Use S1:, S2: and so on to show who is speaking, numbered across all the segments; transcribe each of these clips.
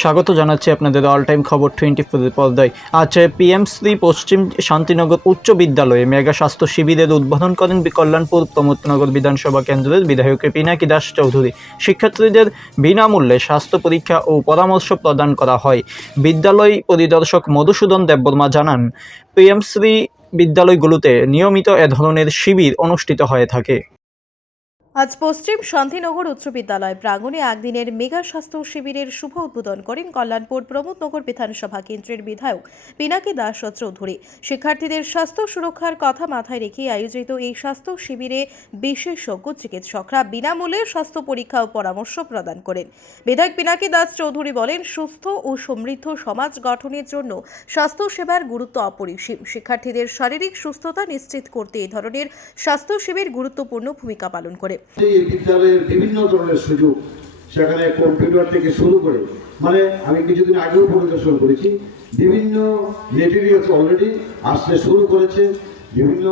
S1: স্বাগত জানাচ্ছি আপনাদের অল টাইম খবর টোয়েন্টি পর্দায়। আজ পিএমসি পশ্চিম শান্তিনগর উচ্চ বিদ্যালয়ে মেগা স্বাস্থ্য শিবিরের উদ্বোধন করেন কল্যাণপুর প্রমোদনগর বিধানসভা কেন্দ্রের বিধায়ক পিনাকি দাস চৌধুরী। শিক্ষার্থীদের বিনামূল্যে স্বাস্থ্য পরীক্ষা ও পরামর্শ প্রদান করা হয়। বিদ্যালয় পরিদর্শক মধুসূদন দেববর্মা জানান পিএমসি বিদ্যালয়গুলোতে নিয়মিত এ ধরনের শিবির অনুষ্ঠিত হয়ে থাকে।
S2: আজ পশ্চিম শান্তিনগর উচ্চ বিদ্যালয় প্রাঙ্গণে একদিনের মেগা স্বাস্থ্য শিবিরের শুভ উদ্বোধন করেন কল্যাণপুর প্রমোদনগর বিধানসভা কেন্দ্রের বিধায়ক পিনাকি দাস চৌধুরী। শিক্ষার্থীদের স্বাস্থ্য সুরক্ষার কথা মাথায় রেখে আয়োজিত এই স্বাস্থ্য শিবিরে বিশেষজ্ঞ চিকিৎসকরা বিনামূল্যে স্বাস্থ্য পরীক্ষা ও পরামর্শ প্রদান করেন। বিধায়ক পিনাকি দাস চৌধুরী বলেন, সুস্থ ও সমৃদ্ধ সমাজ গঠনের জন্য স্বাস্থ্য সেবার গুরুত্ব অপরিসীম। শিক্ষার্থীদের শারীরিক সুস্থতা নিশ্চিত করতে এই ধরনের স্বাস্থ্য শিবির গুরুত্বপূর্ণ ভূমিকা পালন করে।
S3: এই বিদ্যালয়ের বিভিন্ন ধরনের সুযোগ সেখানে কম্পিউটার থেকে শুরু করে মানে আমি কিছুদিন আগেও পরিদর্শন করেছি, বিভিন্ন মেটেরিয়ালস অলরেডি আসতে শুরু করেছে, বিভিন্ন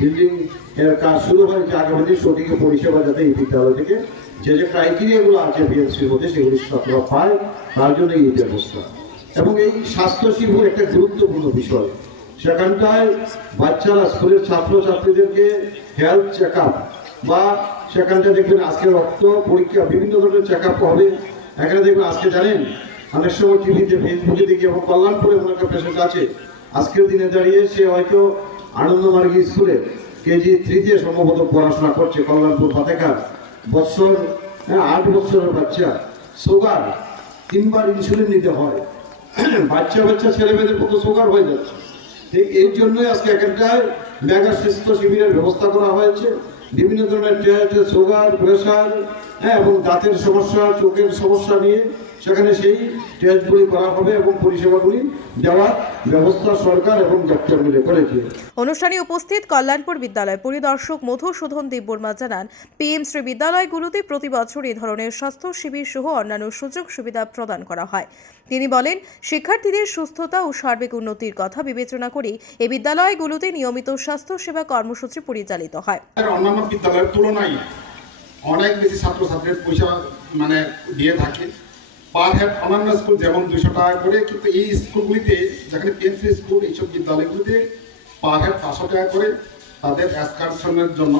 S3: বিল্ডিং এর কাজ শুরু হয়েছে আগামী দিন সঠিক পরিষেবা যাতে এই বিদ্যালয় থেকে যে যে ক্রাইটেরিয়াগুলো আছে বিএসসির মধ্যে সেগুলি ছাত্ররা পায়, তার জন্য এই ব্যবস্থা। এবং এই স্বাস্থ্য শিবির একটা গুরুত্বপূর্ণ বিষয়। সেখানটায় বাচ্চারা, স্কুলের ছাত্রছাত্রীদেরকে হেলথ চেক বা সেখানটা দেখবেন আজকে রক্ত পরীক্ষা, বিভিন্ন ধরনের চেক আপ হবে। এখানে দেখবেন আজকে জানেন, অনেক সময় টিভিতে ফেসবুকে দেখি এবং কল্যাণপুরে এমন একটা পেশেন্ট আছে। আজকের দিনে দাঁড়িয়ে সে হয়তো আনন্দমার্গী স্কুলে কেজি থ্রিতে সম্ভবত পড়াশোনা করছে, কল্যাণপুর ফাতেকার বছর হ্যাঁ আট বছরের বাচ্চা। সুগার তিনবার ইনসুলিন নিতে হয়। বাচ্চা বাচ্চা ছেলে মেয়েদের কত সুগার হয়ে যাচ্ছে। এর জন্যই আজকে এখানটায় মেগা স্বাস্থ্য শিবিরের ব্যবস্থা করা হয়েছে। বিভিন্ন ধরনের টেস্ট সুগার প্রেশার হ্যাঁ এবং দাঁতের সমস্যা চোখের সমস্যা নিয়ে সেখানে সেই টেস্টগুলি করা হবে এবং পরিষেবাগুলি দেওয়ার ব্যবস্থা সরকার এবং দপ্তর মিলে করেছে।
S2: অনুষ্ঠানে উপস্থিত কল্যাণপুর বিদ্যালয় পরিদর্শক মধুসূদন দেববর্মা জানান পিএমশ্রী বিদ্যালয়গুলোতে প্রতি বছর এই ধরনের স্বাস্থ্য শিবির সহ অন্যান্য সুযোগ সুবিধা প্রদান করা হয়। তিনি বলেন শিক্ষার্থীদের সুস্থতা ও সার্বিক উন্নতির কথা বিবেচনা করেই এই বিদ্যালয়গুলোতে নিয়মিত স্বাস্থ্য সেবা কর্মসূচি পরিচালিত হয়।
S4: অন্যান্য বিদ্যালয়ের তুলনায় অনেক বেশি ছাত্রছাত্রীর পয়সা মানে দিয়ে থাকে। পার হেড অন্যান্য স্কুল যেমন দুশো টাকা করে, কিন্তু এই স্কুলগুলিতে যেখানে পেন্সিল স্কুল এইসব বিদ্যালয়গুলিতে পার হেড পাঁচশো টাকা করে তাদের এক্সকারশনের জন্য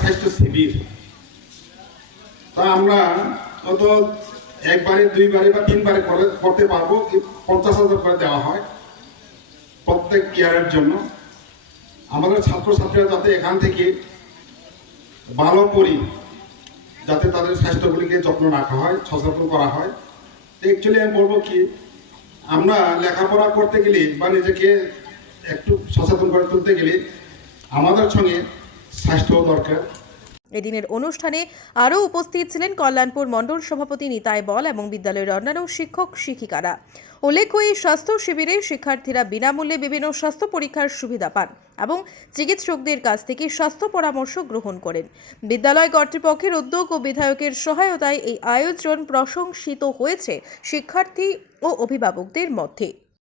S4: স্বাস্থ্য শিবির। তা আমরা অত একবারে, দুইবারে বা তিনবারে করে, করতে পারব পঞ্চাশ হাজার করে দেওয়া হয় প্রত্যেক ইয়ারের জন্য। আমাদের ছাত্রছাত্রীরা যাতে এখান থেকে ভালো করি যাতে তাদের স্বাস্থ্যগুলিকে যত্ন রাখা হয়, সচেতন করা হয়। অ্যাকচুয়ালি আমি বলব কি, আমরা লেখাপড়া করতে গেলে বা নিজেকে একটু সচেতন করে তুলতে গেলে আমাদের সঙ্গে স্বাস্থ্য দরকার।
S2: এদিনের অনুষ্ঠানে আরও উপস্থিত ছিলেন কল্যাণপুর মণ্ডল সভাপতি নিতাই বল এবং বিদ্যালয়ের অন্যান্য শিক্ষক শিক্ষিকারা। উল্লেখ্য, এই স্বাস্থ্য শিবিরে শিক্ষার্থীরা বিনামূল্যে বিভিন্ন স্বাস্থ্য পরীক্ষার সুবিধা পান এবং চিকিৎসকদের কাছ থেকে স্বাস্থ্য পরামর্শ গ্রহণ করেন। বিদ্যালয় কর্তৃপক্ষের উদ্যোগ ও বিধায়কের সহায়তায় এই আয়োজন প্রশংসিত হয়েছে শিক্ষার্থী ও অভিভাবকদের মধ্যে।